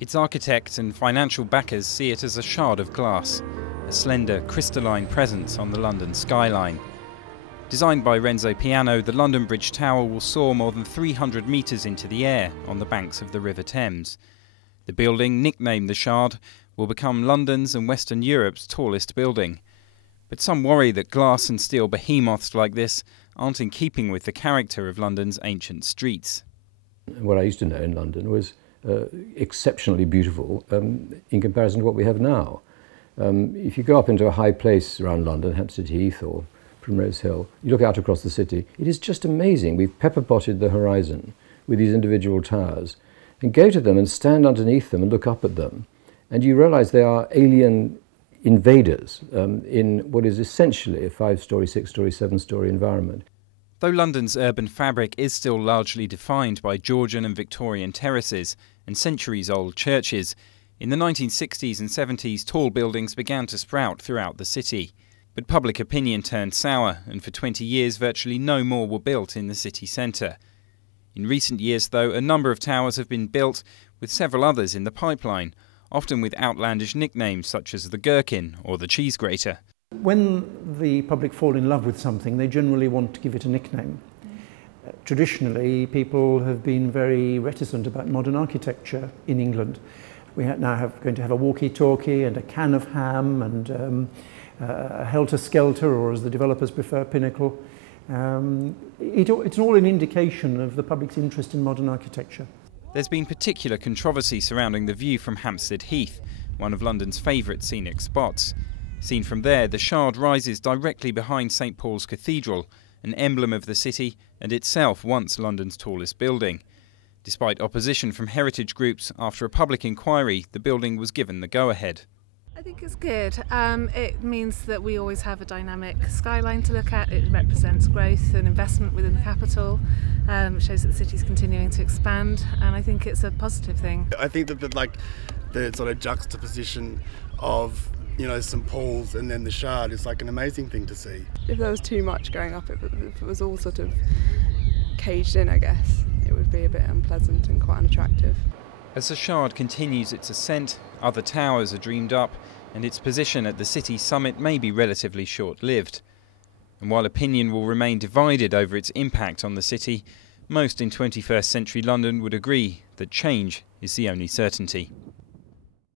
Its architects and financial backers see it as a shard of glass, a slender, crystalline presence on the London skyline. Designed by Renzo Piano, the London Bridge Tower will soar more than 300 metres into the air on the banks of the River Thames. The building, nicknamed the Shard, will become London's and Western Europe's tallest building. But some worry that glass and steel behemoths like this aren't in keeping with the character of London's ancient streets. What I used to know in London was exceptionally beautiful in comparison to what we have now. If you go up into a high place around London, Hampstead Heath or Primrose Hill, you look out across the city, it is just amazing. We've pepper-potted the horizon with these individual towers. And go to them and stand underneath them and look up at them, and you realise they are alien invaders in what is essentially a 5-storey, 6-storey, 7-storey environment. Though London's urban fabric is still largely defined by Georgian and Victorian terraces and centuries-old churches, in the 1960s and 70s tall buildings began to sprout throughout the city. But public opinion turned sour, and for 20 years virtually no more were built in the city centre. In recent years, though, a number of towers have been built, with several others in the pipeline, often with outlandish nicknames such as the Gherkin or the Cheese Grater. When the public fall in love with something, they generally want to give it a nickname. Traditionally, people have been very reticent about modern architecture in England. We are now going to have a walkie-talkie and a can of ham and a helter-skelter, or as the developers prefer, pinnacle. It's all an indication of the public's interest in modern architecture. There's been particular controversy surrounding the view from Hampstead Heath, one of London's favourite scenic spots. Seen from there, the Shard rises directly behind St Paul's Cathedral, an emblem of the city and itself once London's tallest building. Despite opposition from heritage groups, after a public inquiry, the building was given the go-ahead. I think it's good. It means that we always have a dynamic skyline to look at. It represents growth and investment within the capital. It shows that the city's continuing to expand, and I think it's a positive thing. I think that the sort of juxtaposition of St Paul's and then the Shard is like an amazing thing to see. If there was too much going up, if it was all sort of caged in, I guess, it would be a bit unpleasant and quite unattractive. As the Shard continues its ascent, other towers are dreamed up, and its position at the city's summit may be relatively short-lived. And while opinion will remain divided over its impact on the city, most in 21st century London would agree that change is the only certainty.